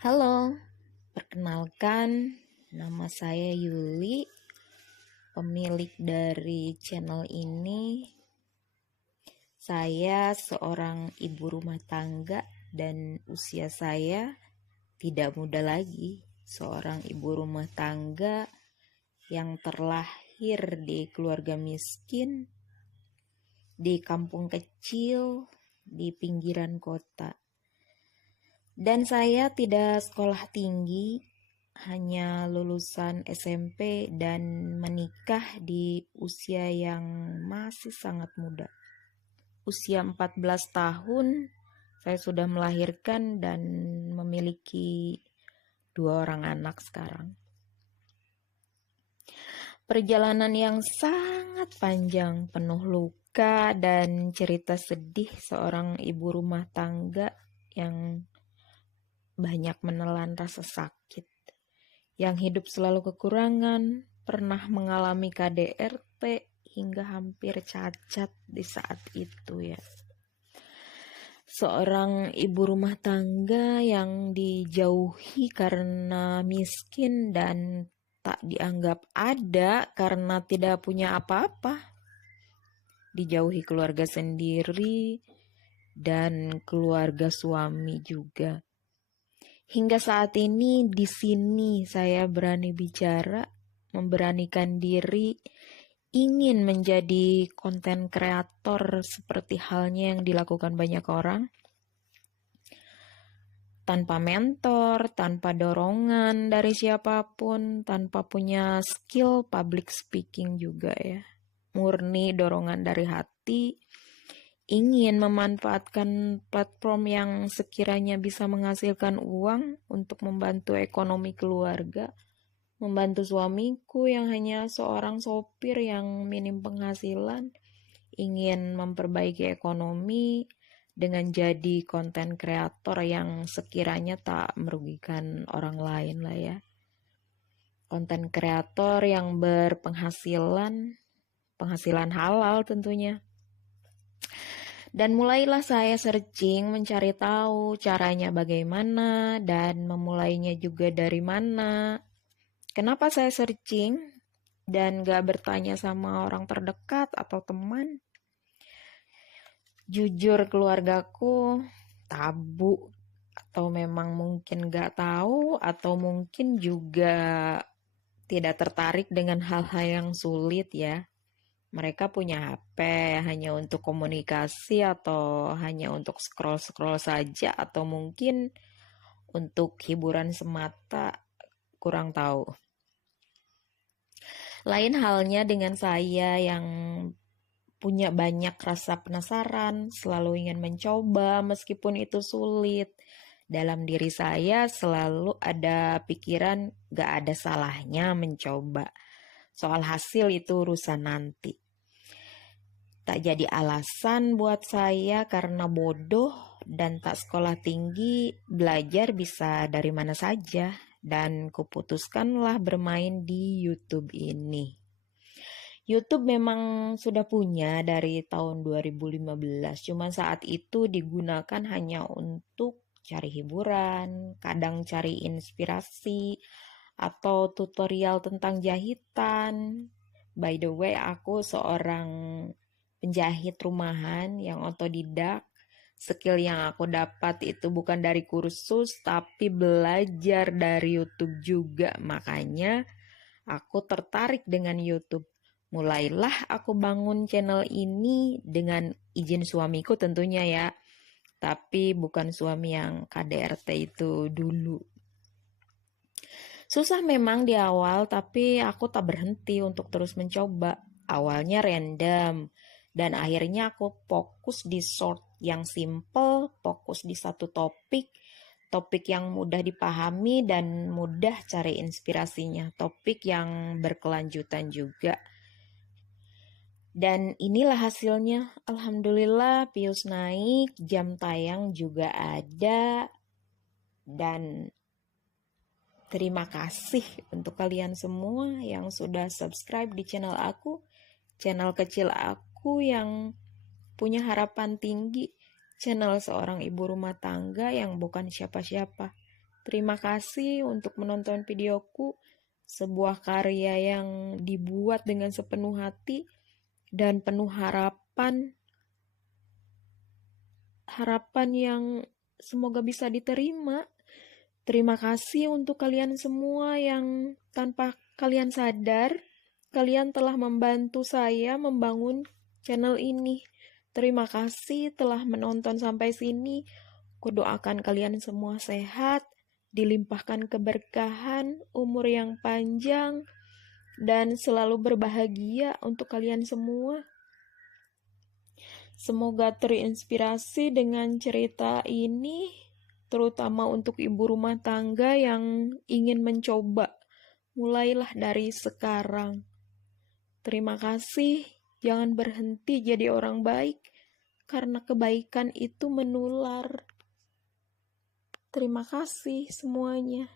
Halo, perkenalkan nama saya Yuli, pemilik dari channel ini. Saya seorang ibu rumah tangga dan usia saya tidak muda lagi. Seorang ibu rumah tangga yang terlahir di keluarga miskin, di kampung kecil, di pinggiran kota. Dan saya tidak sekolah tinggi, hanya lulusan SMP dan menikah di usia yang masih sangat muda. Usia 14 tahun, saya sudah melahirkan dan memiliki 2 orang anak sekarang. Perjalanan yang sangat panjang, penuh luka dan cerita sedih seorang ibu rumah tangga yang banyak menelan rasa sakit, yang hidup selalu kekurangan, pernah mengalami KDRT hingga hampir cacat di saat itu ya. Seorang ibu rumah tangga yang dijauhi karena miskin dan tak dianggap ada karena tidak punya apa-apa. Dijauhi keluarga sendiri dan keluarga suami juga. Hingga saat ini di sini saya berani bicara, memberanikan diri, ingin menjadi konten kreator seperti halnya yang dilakukan banyak orang. Tanpa mentor, tanpa dorongan dari siapapun, tanpa punya skill public speaking juga ya. Murni dorongan dari hati, ingin memanfaatkan platform yang sekiranya bisa menghasilkan uang untuk membantu ekonomi keluarga, membantu suamiku yang hanya seorang sopir yang minim penghasilan, ingin memperbaiki ekonomi dengan jadi konten kreator yang sekiranya tak merugikan orang lain lah ya. Konten kreator yang berpenghasilan, penghasilan halal tentunya. Dan mulailah saya searching, mencari tahu caranya bagaimana dan memulainya juga dari mana. Kenapa saya searching dan gak bertanya sama orang terdekat atau teman? Jujur keluargaku tabu, atau memang mungkin gak tahu, atau mungkin juga tidak tertarik dengan hal-hal yang sulit ya. Mereka punya HP hanya untuk komunikasi atau hanya untuk scroll-scroll saja atau mungkin untuk hiburan semata, kurang tahu. Lain halnya dengan saya yang punya banyak rasa penasaran, selalu ingin mencoba meskipun itu sulit. Dalam diri saya selalu ada pikiran gak ada salahnya mencoba. Soal hasil itu urusan nanti. Tak jadi alasan buat saya karena bodoh dan tak sekolah tinggi, belajar bisa dari mana saja. Dan kuputuskanlah bermain di YouTube ini. YouTube memang sudah punya dari tahun 2015, cuma saat itu digunakan hanya untuk cari hiburan, kadang cari inspirasi, atau tutorial tentang jahitan. By the way, aku seorang penjahit rumahan yang otodidak. Skill yang aku dapat itu bukan dari kursus, tapi belajar dari YouTube juga. Makanya aku tertarik dengan YouTube. Mulailah aku bangun channel ini dengan izin suamiku tentunya ya. Tapi bukan suami yang KDRT itu dulu. Susah memang di awal, tapi aku tak berhenti untuk terus mencoba. Awalnya random, dan akhirnya aku fokus di short yang simple, fokus di satu topik yang mudah dipahami dan mudah cari inspirasinya, topik yang berkelanjutan juga. Dan inilah hasilnya, alhamdulillah views naik, jam tayang juga ada, dan terima kasih untuk kalian semua yang sudah subscribe di channel aku, channel kecil aku yang punya harapan tinggi, channel seorang ibu rumah tangga yang bukan siapa-siapa, Terima kasih untuk menonton videoku, sebuah karya yang dibuat dengan sepenuh hati dan penuh harapan yang semoga bisa diterima. Terima kasih untuk kalian semua yang tanpa kalian sadar, kalian telah membantu saya membangun channel ini. Terima kasih telah menonton sampai sini. Kudoakan kalian semua sehat, dilimpahkan keberkahan, umur yang panjang, dan selalu berbahagia untuk kalian semua. Semoga terinspirasi dengan cerita ini, terutama untuk ibu rumah tangga yang ingin mencoba. Mulailah dari sekarang. Terima kasih, jangan berhenti jadi orang baik, karena kebaikan itu menular. Terima kasih semuanya.